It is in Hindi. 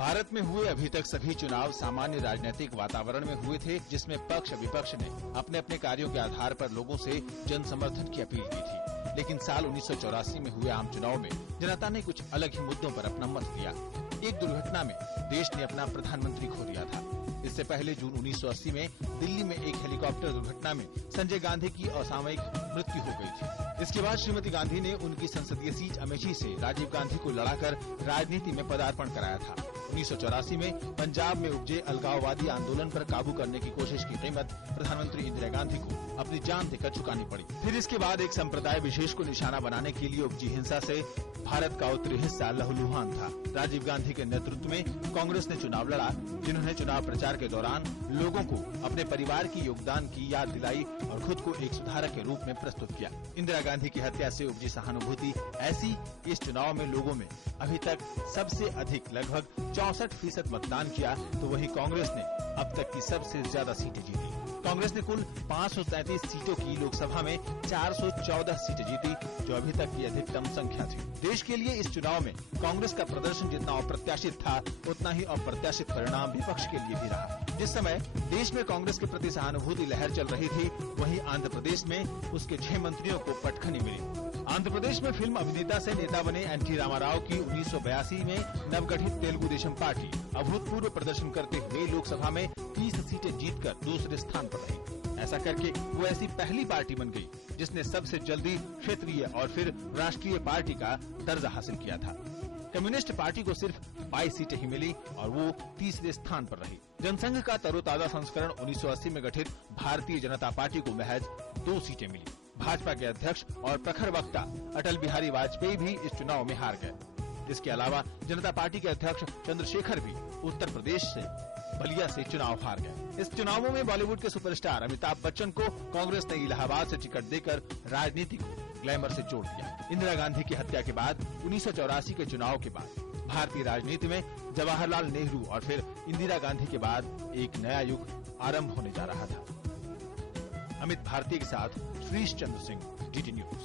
भारत में हुए अभी तक सभी चुनाव सामान्य राजनीतिक वातावरण में हुए थे, जिसमें पक्ष विपक्ष ने अपने अपने कार्यों के आधार पर लोगों से जन समर्थन की अपील की थी। लेकिन साल 1984 में हुए आम चुनाव में जनता ने कुछ अलग ही मुद्दों पर अपना मत दिया। एक दुर्घटना में देश ने अपना प्रधानमंत्री खो दिया था। इससे पहले जून 1980 में दिल्ली में एक हेलीकॉप्टर दुर्घटना में संजय गांधी की असामयिक मृत्यु हो गई थी। इसके बाद श्रीमती गांधी ने उनकी संसदीय सीट अमेठी से राजीव गांधी को लड़ाकर राजनीति में पदार्पण कराया था। 1984 में पंजाब में उपजे अलगाववादी आंदोलन पर काबू करने की कोशिश की कीमत प्रधानमंत्री इंदिरा गांधी को अपनी जान देकर चुकानी पड़ी। फिर इसके बाद एक संप्रदाय विशेष को निशाना बनाने के लिए उपजी हिंसा से भारत का उत्तरी हिस्सा लहूलुहान था। राजीव गांधी के नेतृत्व में कांग्रेस ने चुनाव लड़ा, जिन्होंने चुनाव प्रचार के दौरान लोगों को अपने परिवार की योगदान की याद दिलाई और खुद को एक सुधारक के रूप में प्रस्तुत किया। इंदिरा गांधी की हत्या से उपजी सहानुभूति ऐसी, इस चुनाव में लोगों में अभी तक सबसे अधिक लगभग 64% मतदान किया, तो वहीं कांग्रेस ने अब तक की सबसे ज्यादा सीटें जीती। कांग्रेस ने कुल 533 सीटों की लोकसभा में 414 सीटें जीती, जो अभी तक की अधिकतम संख्या थी। देश के लिए इस चुनाव में कांग्रेस का प्रदर्शन जितना अप्रत्याशित था, उतना ही अप्रत्याशित परिणाम विपक्ष के लिए भी रहा। जिस समय देश में कांग्रेस के प्रति सहानुभूति लहर चल रही थी, वहीं आंध्र प्रदेश में उसके 6 मंत्रियों को पटखनी मिली। आंध्र प्रदेश में फिल्म अभिनेता से नेता बने एनटी रामाराव की 1982 में नवगठित तेलुगु देशम पार्टी अभूतपूर्व प्रदर्शन करते हुए लोकसभा में 30 सीटें जीतकर दूसरे स्थान पर रही। ऐसा करके वो ऐसी पहली पार्टी बन गई जिसने सबसे जल्दी क्षेत्रीय और फिर राष्ट्रीय पार्टी का दर्जा हासिल किया था। कम्युनिस्ट पार्टी को सिर्फ 22 सीटें ही मिली और वो तीसरे स्थान पर रही। जनसंघ का तरोताजा संस्करण 1980 में गठित भारतीय जनता पार्टी को महज 2 सीटें मिली। भाजपा के अध्यक्ष और प्रखर वक्ता अटल बिहारी वाजपेयी भी इस चुनाव में हार गए। इसके अलावा जनता पार्टी के अध्यक्ष चंद्रशेखर भी उत्तर प्रदेश से बलिया से चुनाव हार गए। इस चुनावों में बॉलीवुड के सुपरस्टार अमिताभ बच्चन को कांग्रेस ने इलाहाबाद से टिकट देकर राजनीति को ग्लैमर से जोड़ दिया। इंदिरा गांधी की हत्या के बाद 1984 के चुनाव के बाद भारतीय राजनीति में जवाहरलाल नेहरू और फिर इंदिरा गांधी के बाद एक नया युग आरंभ होने जा रहा था। अमित भारती के साथ श्रीश चंद्र सिंह, डीडी न्यूज।